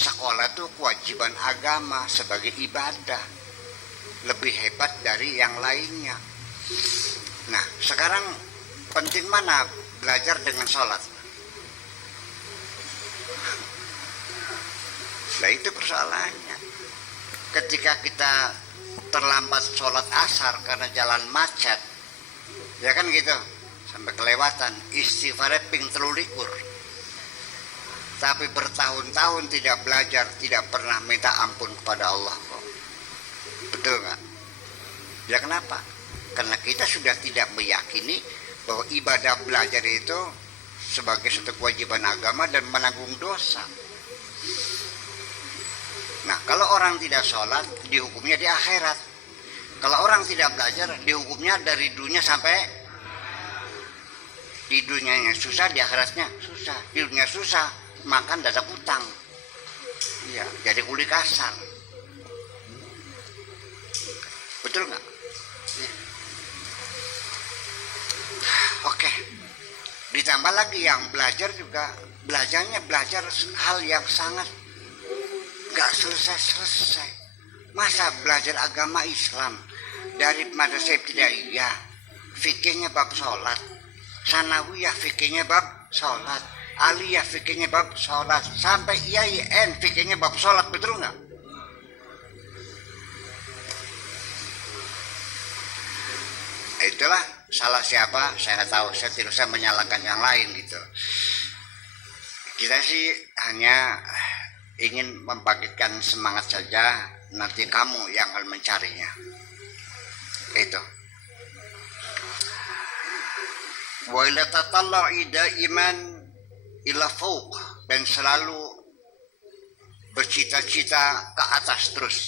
sekolah itu kewajiban agama sebagai ibadah, lebih hebat dari yang lainnya. Nah, sekarang penting mana belajar dengan sholat? Nah, itu persoalannya. Ketika kita terlambat sholat asar karena jalan macet, ya kan gitu, sampai kelewatan, istighfarnya ping 13. Tapi bertahun-tahun tidak belajar, tidak pernah minta ampun kepada Allah kok. Betul nggak? Ya kenapa? Karena kita sudah tidak meyakini bahwa ibadah belajar itu sebagai suatu kewajiban agama dan menanggung dosa. Nah, kalau orang tidak sholat, dihukumnya di akhirat. Kalau orang tidak belajar, dihukumnya dari dunia sampai di dunianya susah, di akhiratnya susah. Di dunia susah, makan dadak utang. Iya, jadi kuli kasar. Betul nggak? Ya. Oke. Ditambah lagi yang belajar juga, belajarnya belajar hal yang sangat nggak selesai-selesai. Masa belajar agama Islam dari madrasah ibtidaiyah, fikihnya bab sholat, sanawiyah fikihnya bab sholat, aliyah fikihnya bab sholat, sampai IAIN fikihnya bab sholat, betul nggak? Itulah salah siapa, saya nggak tahu, saya tidak usah menyalahkan yang lain gitu. Kita sih hanya ingin membangkitkan semangat saja, nanti kamu yang akan mencarinya. Itu. Wa ila tatalla'i daiman ila fauq, dan selalu bercita-cita ke atas terus.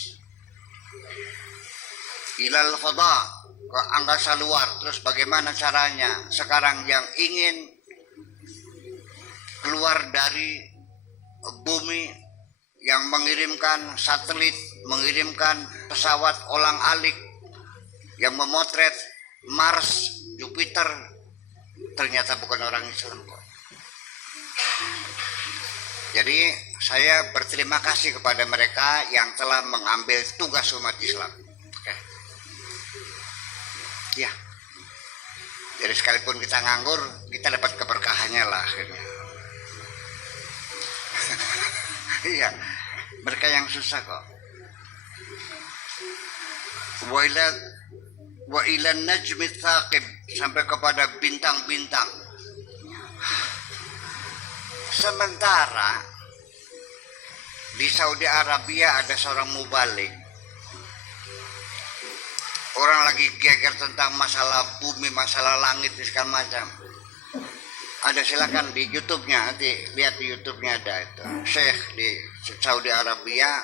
Ilal fada, ke angkasa luar. Terus bagaimana caranya? Sekarang yang ingin keluar dari bumi, yang mengirimkan satelit, mengirimkan pesawat olang-alik yang memotret Mars, Jupiter, ternyata bukan orang Islam kok. Jadi saya berterima kasih kepada mereka yang telah mengambil tugas umat Islam. Oke. Ya. Jadi sekalipun kita nganggur, kita dapat keberkahannya lah akhirnya. Iya, mereka yang susah kok. Wa ila najmi thaqib, sampai kepada bintang-bintang. Sementara di Saudi Arabia ada seorang mubalik, orang lagi geger tentang masalah bumi, masalah langit, segala macam. Ada, silakan di YouTube-nya, nanti lihat di YouTube-nya ada itu. Syekh di Saudi Arabia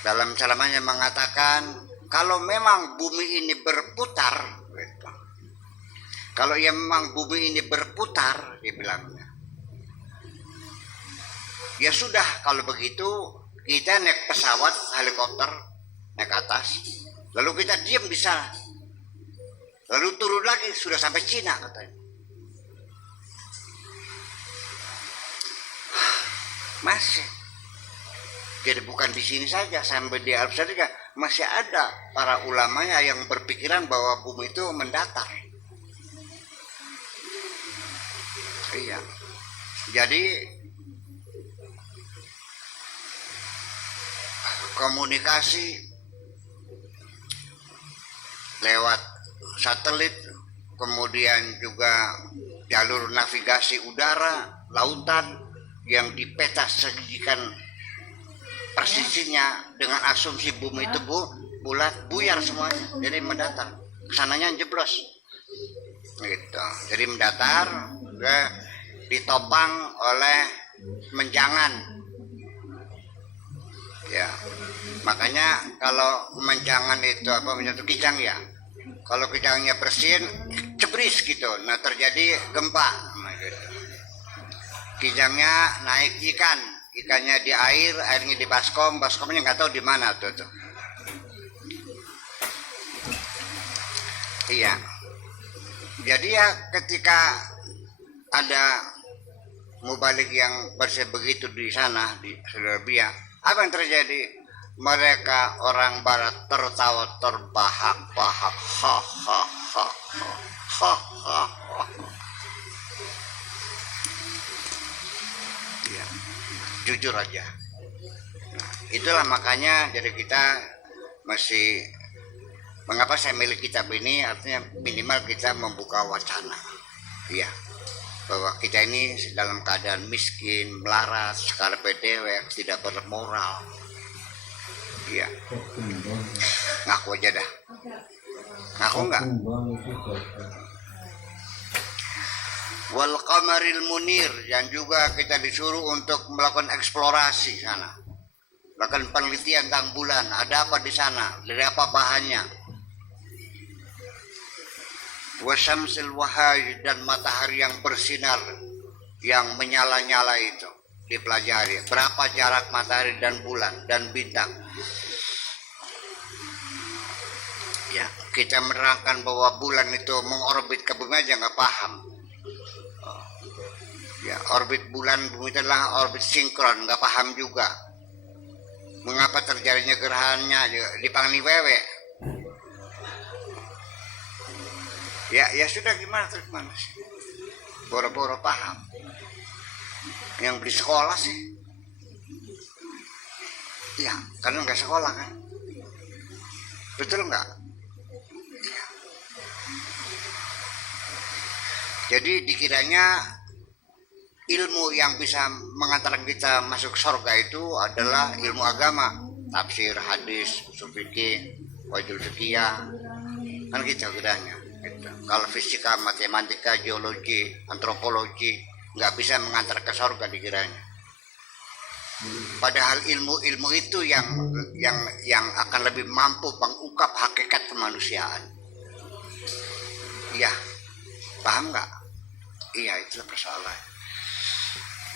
dalam ceramahnya mengatakan, kalau memang bumi ini berputar, gitu. Kalau ya memang bumi ini berputar, dia bilangnya, ya sudah, kalau begitu kita naik pesawat, helikopter, naik atas, lalu kita diam di sana, lalu turun lagi, sudah sampai Cina katanya. Masih. Jadi bukan di sini saja, sampai di Arab Saudi masih ada para ulamanya yang berpikiran bahwa bumi itu mendatar. Iya. Jadi komunikasi lewat satelit, kemudian juga jalur navigasi udara, lautan, yang dipeta segikan persisinya dengan asumsi bumi itu bulat, buyar semuanya, jadi mendatar, kesananya jeblos gitu. Jadi mendatar, ditopang oleh menjangan ya. Makanya kalau menjangan itu apa, menyatu kijang ya, kalau kijangnya bersin cebris gitu, nah terjadi gempa, nah, gitu. Kijangnya naik ikannya di air, airnya di baskomnya nggak tahu di mana tuh. Iya. Jadi ya ketika ada mubalik yang begitu di sana di Serbia, apa yang terjadi? Mereka orang Barat tertawa terbahak-bahak, ha ha ha ha ha ha. Ya, jujur aja. Nah, itulah makanya jadi kita masih, mengapa saya milih kitab ini, artinya minimal kita membuka wacana, ya, bahwa kita ini dalam keadaan miskin, melarat, skarpe dewek, tidak bermoral, ya. Ngaku aja dah, ngaku enggak? Wal qamaril munir, yang juga kita disuruh untuk melakukan eksplorasi sana, melakukan penelitian tentang bulan, ada apa di sana, dari apa bahannya. Wasyamsil wahaj, dan matahari yang bersinar, yang menyala-nyala itu dipelajari. Berapa jarak matahari dan bulan dan bintang. Ya, kita menerangkan bahwa bulan itu mengorbit ke bumi aja nggak paham. Ya, orbit bulan bumi itu adalah orbit sinkron, nggak paham juga. Mengapa terjadinya gerhananya di Pangliwewe? Ya sudah, gimana sih? Boro-boro paham. Yang beli sekolah sih. Ya, karena nggak sekolah kan. Betul nggak? Ya. Jadi dikiranya ilmu yang bisa mengantarkan kita masuk surga itu adalah ilmu agama, tafsir, hadis, usul fikih, wajul fikih, kan gitu kiranya. Kalau fisika, matematika, geologi, antropologi nggak bisa mengantar ke surga dikiranya. Padahal ilmu-ilmu itu yang akan lebih mampu mengungkap hakikat kemanusiaan. Iya, paham nggak? Iya, itu persoalan.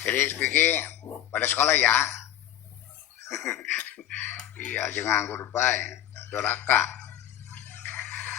Jadi Kiki pada sekolah ya. Iya, jangan nganggur bae, doraka.